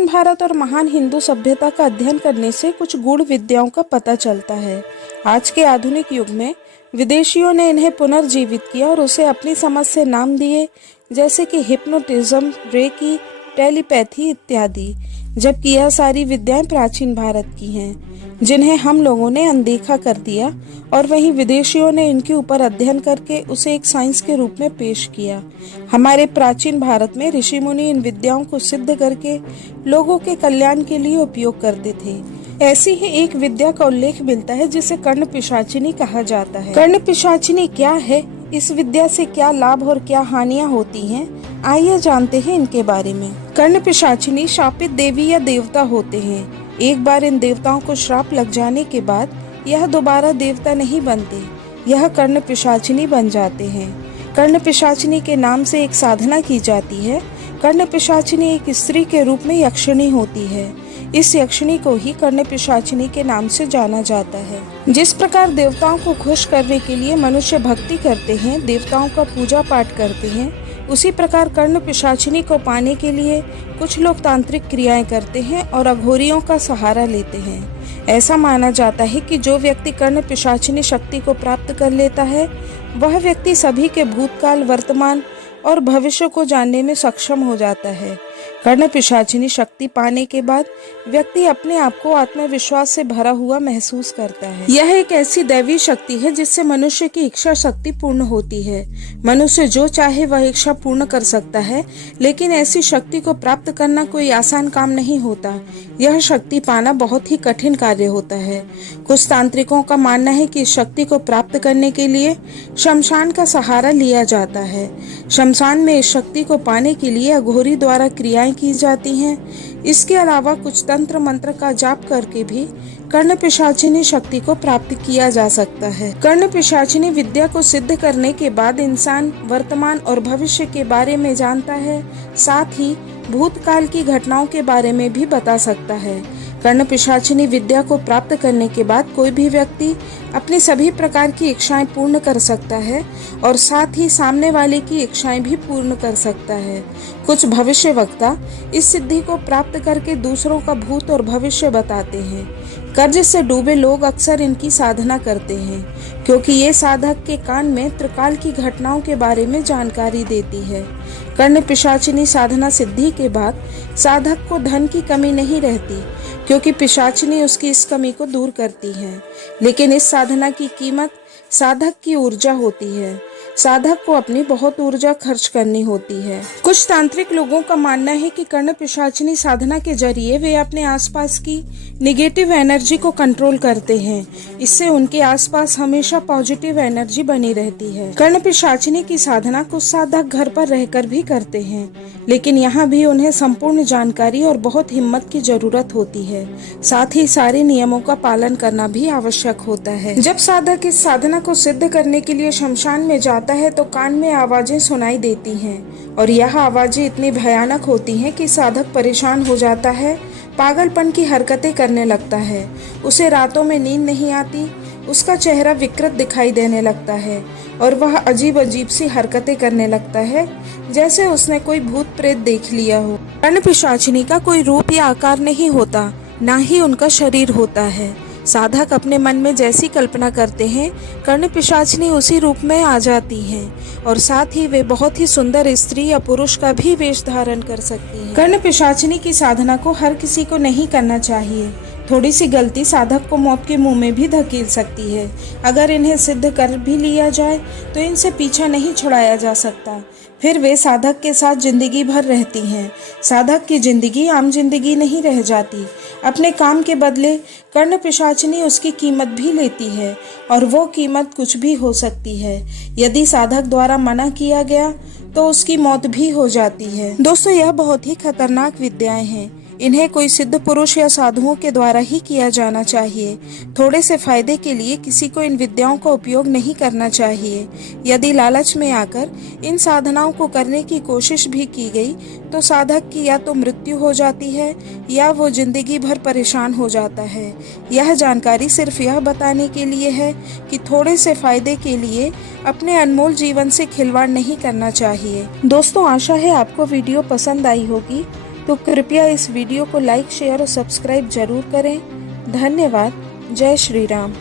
प्राचीन भारत और महान हिंदू सभ्यता का अध्ययन करने से कुछ गूढ़ विद्याओं का पता चलता है। आज के आधुनिक युग में विदेशियों ने इन्हें पुनर्जीवित किया और उसे अपनी समझ से नाम दिए, जैसे कि हिप्नोटिज्म, रेकी, टेलीपैथी इत्यादि। जबकि यह सारी विद्याएं प्राचीन भारत की हैं, जिन्हें हम लोगों ने अनदेखा कर दिया, और वहीं विदेशियों ने इनके ऊपर अध्ययन करके उसे एक साइंस के रूप में पेश किया। हमारे प्राचीन भारत में ऋषि मुनि इन विद्याओं को सिद्ध करके लोगों के कल्याण के लिए उपयोग करते थे। ऐसी ही एक विद्या का उल्लेख मिलता है जिसे कर्ण पिशाचिनी कहा जाता है। कर्ण पिशाचिनी क्या है, इस विद्या से क्या लाभ और क्या हानियां होती हैं, आइए जानते हैं इनके बारे में। कर्ण पिशाचिनी शापित देवी या देवता होते हैं। एक बार इन देवताओं को श्राप लग जाने के बाद यह दोबारा देवता नहीं बनते, यह कर्ण पिशाचिनी बन जाते हैं। कर्ण पिशाचिनी के नाम से एक साधना की जाती है। कर्ण पिशाचिनी एक स्त्री के रूप में यक्षिणी होती है। इस यक्षिणी को ही कर्ण पिशाचिनी के नाम से जाना जाता है। जिस प्रकार देवताओं को खुश करने के लिए मनुष्य भक्ति करते हैं, देवताओं का पूजा पाठ करते हैं, उसी प्रकार कर्ण पिशाचिनी को पाने के लिए कुछ लोग तांत्रिक क्रियाएं करते हैं और अघोरियों का सहारा लेते हैं। ऐसा माना जाता है कि जो व्यक्ति कर्ण पिशाचिनी शक्ति को प्राप्त कर लेता है, वह व्यक्ति सभी के भूतकाल, वर्तमान और भविष्य को जानने में सक्षम हो जाता है। कर्ण पिशाचिनी शक्ति पाने के बाद व्यक्ति अपने आप को आत्मविश्वास से भरा हुआ महसूस करता है। यह एक ऐसी दैवी शक्ति है जिससे मनुष्य की इच्छा शक्ति पूर्ण होती है। मनुष्य जो चाहे वह इच्छा पूर्ण कर सकता है, लेकिन ऐसी शक्ति को प्राप्त करना कोई आसान काम नहीं होता। यह शक्ति पाना बहुत ही कठिन कार्य होता है। कुछ तांत्रिकों का मानना है कि इस शक्ति को प्राप्त करने के लिए शमशान का सहारा लिया जाता है। शमशान में इस शक्ति को पाने के लिए अघोरी द्वारा क्रियाएं की जाती हैं। इसके अलावा कुछ तंत्र मंत्र का जाप करके भी कर्ण पिशाचिनी शक्ति को प्राप्त किया जा सकता है। कर्ण पिशाचिनी विद्या को सिद्ध करने के बाद इंसान वर्तमान और भविष्य के बारे में जानता है, साथ ही भूतकाल की घटनाओं के बारे में भी बता सकता है। कर्ण पिशाचिनी विद्या को प्राप्त करने के बाद कोई भी व्यक्ति अपनी सभी प्रकार की इच्छाएं पूर्ण कर सकता है और साथ ही सामने वाले की इच्छाएं भी पूर्ण कर सकता है। कुछ भविष्यवक्ता इस सिद्धि को प्राप्त करके दूसरों का भूत और भविष्य बताते हैं। कर्ज से डूबे लोग अक्सर इनकी साधना करते हैं, क्योंकि ये साधक के कान में त्रिकाल की घटनाओं के बारे में जानकारी देती है। कर्ण पिशाचिनी साधना सिद्धि के बाद साधक को धन की कमी नहीं रहती, क्योंकि पिशाचिनी उसकी इस कमी को दूर करती है। लेकिन इस साधना की कीमत साधक की ऊर्जा होती है। साधक को अपनी बहुत ऊर्जा खर्च करनी होती है। कुछ तांत्रिक लोगों का मानना है कि कर्ण पिशाचिनी साधना के जरिए वे अपने आसपास की निगेटिव एनर्जी को कंट्रोल करते हैं। इससे उनके आसपास हमेशा पॉजिटिव एनर्जी बनी रहती है। कर्ण पिशाचिनी की साधना कुछ साधक घर पर रहकर भी करते हैं, लेकिन यहाँ भी उन्हें संपूर्ण जानकारी और बहुत हिम्मत की जरूरत होती है। साथ ही सारे नियमों का पालन करना भी आवश्यक होता है। जब साधक इस साधना को सिद्ध करने के लिए शमशान में जाता है तो कान में आवाजें सुनाई देती हैं, और यह आवाजें इतनी भयानक होती हैं कि साधक परेशान हो जाता है, पागलपन की हरकतें करने लगता है। उसे रातों में नींद नहीं आती, उसका चेहरा विकृत दिखाई देने लगता है और वह अजीब अजीब सी हरकतें करने लगता है, जैसे उसने कोई भूत प्रेत देख लिया हो। कर्ण पिशाचिनी का कोई रूप या आकार नहीं होता, ना ही उनका शरीर होता है। साधक अपने मन में जैसी कल्पना करते हैं, कर्ण पिशाचिनी उसी रूप में आ जाती हैं, और साथ ही वे बहुत ही सुंदर स्त्री या पुरुष का भी वेश धारण कर सकती हैं। कर्ण पिशाचिनी की साधना को हर किसी को नहीं करना चाहिए। थोड़ी सी गलती साधक को मौत के मुंह में भी धकेल सकती है। अगर इन्हें सिद्ध कर भी लिया जाए तो इनसे पीछा नहीं छुड़ाया जा सकता। फिर वे साधक के साथ जिंदगी भर रहती हैं। साधक की जिंदगी आम जिंदगी नहीं रह जाती। अपने काम के बदले कर्ण पिशाचिनी उसकी कीमत भी लेती है, और वो कीमत कुछ भी हो सकती है। यदि साधक द्वारा मना किया गया तो उसकी मौत भी हो जाती है। दोस्तों, यह बहुत ही खतरनाक विद्याएं हैं। इन्हें कोई सिद्ध पुरुष या साधुओं के द्वारा ही किया जाना चाहिए। थोड़े से फायदे के लिए किसी को इन विद्याओं का उपयोग नहीं करना चाहिए। यदि लालच में आकर इन साधनाओं को करने की कोशिश भी की गई तो साधक की या तो मृत्यु हो जाती है या वो जिंदगी भर परेशान हो जाता है। यह जानकारी सिर्फ यह बताने के लिए है कि थोड़े से फायदे के लिए अपने अनमोल जीवन से खिलवाड़ नहीं करना चाहिए। दोस्तों, आशा है आपको वीडियो पसंद आई होगी। तो कृपया इस वीडियो को लाइक, शेयर और सब्सक्राइब जरूर करें। धन्यवाद। जय श्री राम।